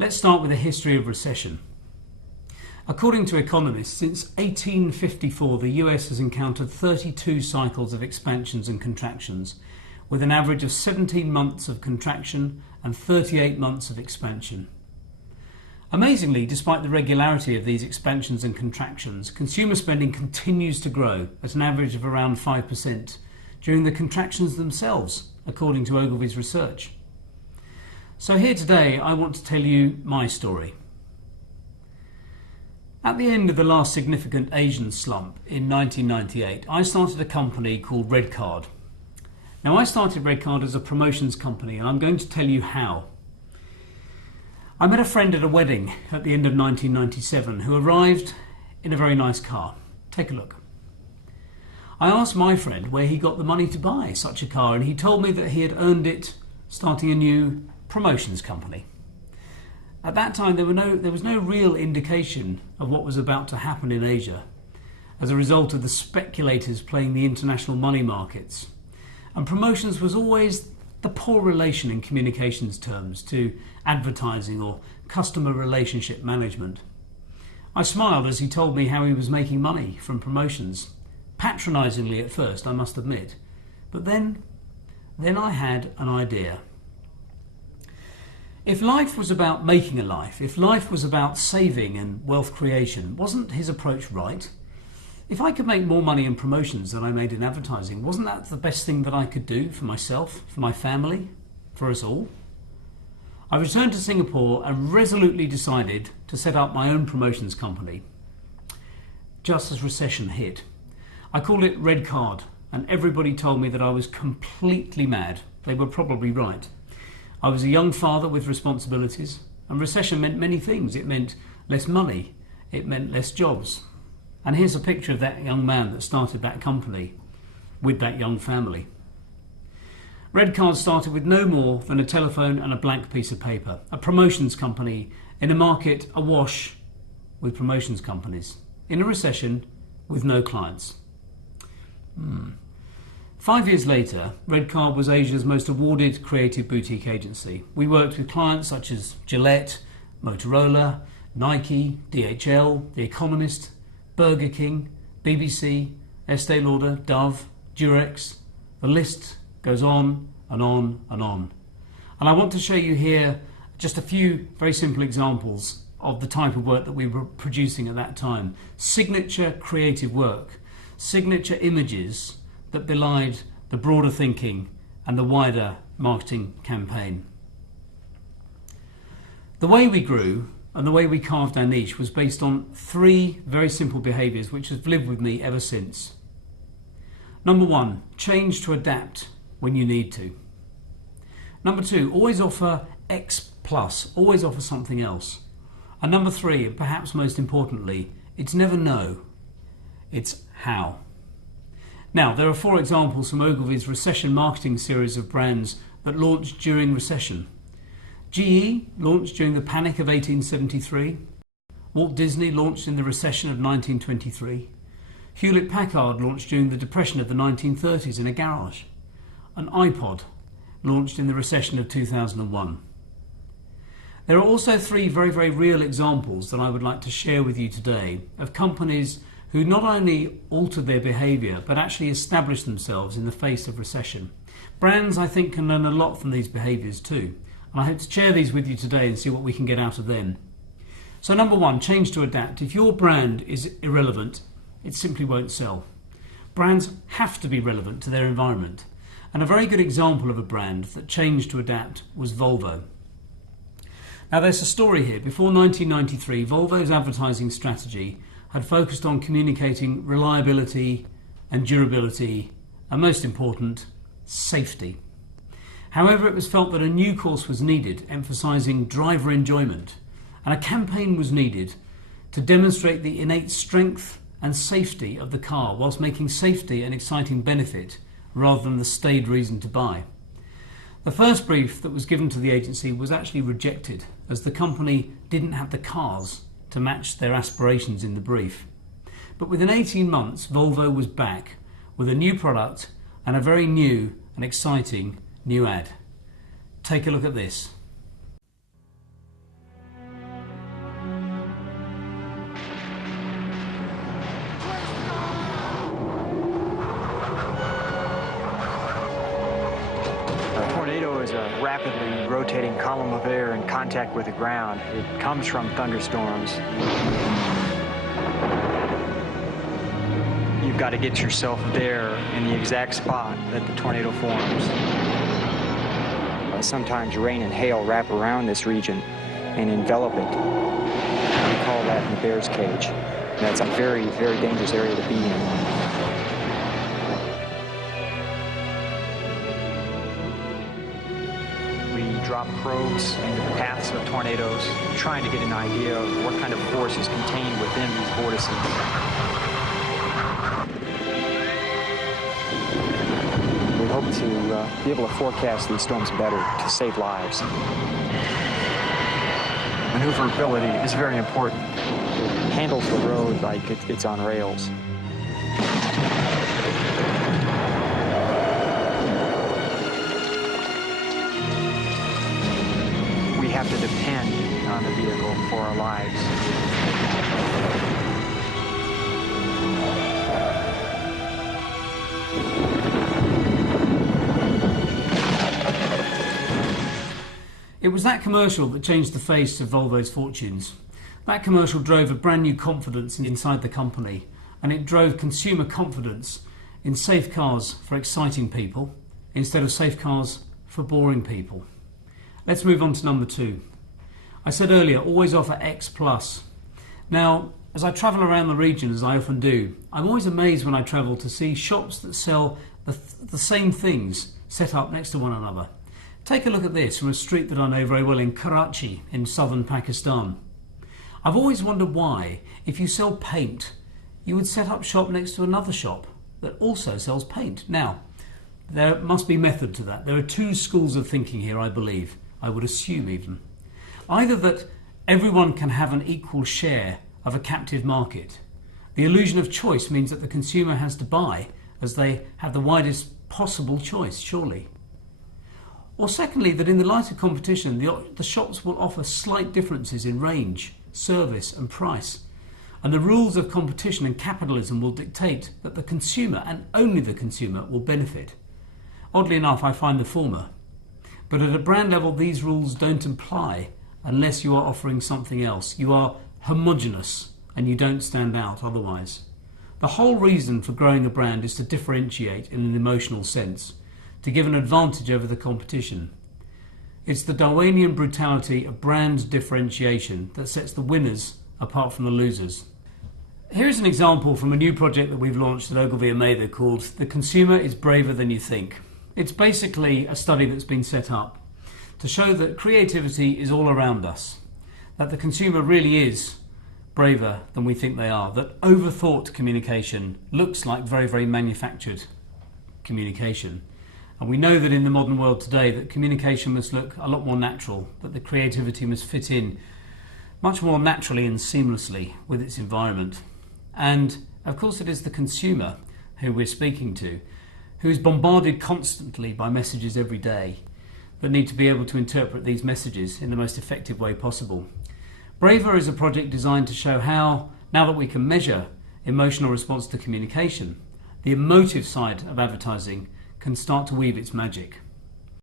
Let's start with a history of recession. According to economists, since 1854 the US has encountered 32 cycles of expansions and contractions, with an average of 17 months of contraction and 38 months of expansion. Amazingly, despite the regularity of these expansions and contractions, consumer spending continues to grow at an average of around 5% during the contractions themselves, according to Ogilvy's research. So here today I want to tell you my story. At the end of the last significant Asian slump in 1998, I started a company called Redcard. Now, I started Redcard as a promotions company, and I'm going to tell you how. I met a friend at a wedding at the end of 1997 who arrived in a very nice car. Take a look. I asked my friend where he got the money to buy such a car, and he told me that he had earned it starting a new promotions company. At that time there was no real indication of what was about to happen in Asia as a result of the speculators playing the international money markets. And promotions was always the poor relation in communications terms to advertising or customer relationship management. I smiled as he told me how he was making money from promotions, patronisingly at first, I must admit. But then I had an idea. If life was about making a life, if life was about saving and wealth creation, wasn't his approach right? If I could make more money in promotions than I made in advertising, wasn't that the best thing that I could do for myself, for my family, for us all? I returned to Singapore and resolutely decided to set up my own promotions company, just as recession hit. I called it Redcard, and everybody told me that I was completely mad. They were probably right. I was a young father with responsibilities, and recession meant many things. It meant less money, it meant less jobs. And here's a picture of that young man that started that company with that young family. Redcard started with no more than a telephone and a blank piece of paper, a promotions company in a market awash with promotions companies, in a recession with no clients. 5 years later, Redcard was Asia's most awarded creative boutique agency. We worked with clients such as Gillette, Motorola, Nike, DHL, The Economist, Burger King, BBC, Estee Lauder, Dove, Durex. The list goes on and on and on. And I want to show you here just a few very simple examples of the type of work that we were producing at that time. Signature creative work, signature images that belied the broader thinking and the wider marketing campaign. The way we grew and the way we carved our niche was based on 3 very simple behaviours which have lived with me ever since. Number 1, change to adapt when you need to. Number 2, always offer X plus, always offer something else. And number 3, and perhaps most importantly, it's never no, it's how. Now, there are 4 examples from Ogilvy's recession marketing series of brands that launched during recession. GE launched during the Panic of 1873. Walt Disney launched in the recession of 1923. Hewlett-Packard launched during the Depression of the 1930s in a garage. An iPod launched in the recession of 2001. There are also 3 very, very real examples that I would like to share with you today of companies who not only altered their behaviour but actually established themselves in the face of recession. Brands, I think, can learn a lot from these behaviours too, and I hope to share these with you today and see what we can get out of them. So number 1, change to adapt. If your brand is irrelevant, it simply won't sell. Brands have to be relevant to their environment, and a very good example of a brand that changed to adapt was Volvo. Now, there's a story here. Before 1993, Volvo's advertising strategy had focused on communicating reliability and durability, and most important, safety. However, it was felt that a new course was needed, emphasising driver enjoyment, and a campaign was needed to demonstrate the innate strength and safety of the car whilst making safety an exciting benefit rather than the staid reason to buy. The first brief that was given to the agency was actually rejected, as the company didn't have the cars to match their aspirations in the brief. But within 18 months, Volvo was back with a new product and a very new and exciting new ad. Take a look at this. rotating column of air in contact with the ground. It comes from thunderstorms. You've got to get yourself there in the exact spot that the tornado forms. Sometimes rain and hail wrap around this region and envelop it. We call that the bear's cage. And that's a very, very dangerous area to be in. We drop probes into the paths of tornadoes, trying to get an idea of what kind of force is contained within these vortices. We hope to be able to forecast these storms better to save lives. Maneuverability is very important. It handles the road like it's on rails. We have to depend on the vehicle for our lives. It was that commercial that changed the face of Volvo's fortunes. That commercial drove a brand new confidence inside the company, and it drove consumer confidence in safe cars for exciting people instead of safe cars for boring people. Let's move on to number 2. I said earlier, always offer X+. Now, as I travel around the region, as I often do, I'm always amazed when I travel to see shops that sell the same things set up next to one another. Take a look at this from a street that I know very well in Karachi in southern Pakistan. I've always wondered why, if you sell paint, you would set up shop next to another shop that also sells paint. Now, there must be method to that. There are 2 schools of thinking here, I believe. I would assume even. Either that everyone can have an equal share of a captive market. The illusion of choice means that the consumer has to buy as they have the widest possible choice, surely. Or secondly, that in the light of competition, the shops will offer slight differences in range, service and price. And the rules of competition and capitalism will dictate that the consumer, and only the consumer, will benefit. Oddly enough, I find the former. But at a brand level, these rules don't apply unless you are offering something else. You are homogeneous and you don't stand out otherwise. The whole reason for growing a brand is to differentiate in an emotional sense, to give an advantage over the competition. It's the Darwinian brutality of brand differentiation that sets the winners apart from the losers. Here's an example from a new project that we've launched at Ogilvy and Mayo called The Consumer is Braver Than You Think. It's basically a study that's been set up to show that creativity is all around us, that the consumer really is braver than we think they are, that overthought communication looks like very, very manufactured communication. And we know that in the modern world today that communication must look a lot more natural, that the creativity must fit in much more naturally and seamlessly with its environment. And of course it is the consumer who we're speaking to, who is bombarded constantly by messages every day, that need to be able to interpret these messages in the most effective way possible. Braver is a project designed to show how, now that we can measure emotional response to communication, the emotive side of advertising can start to weave its magic.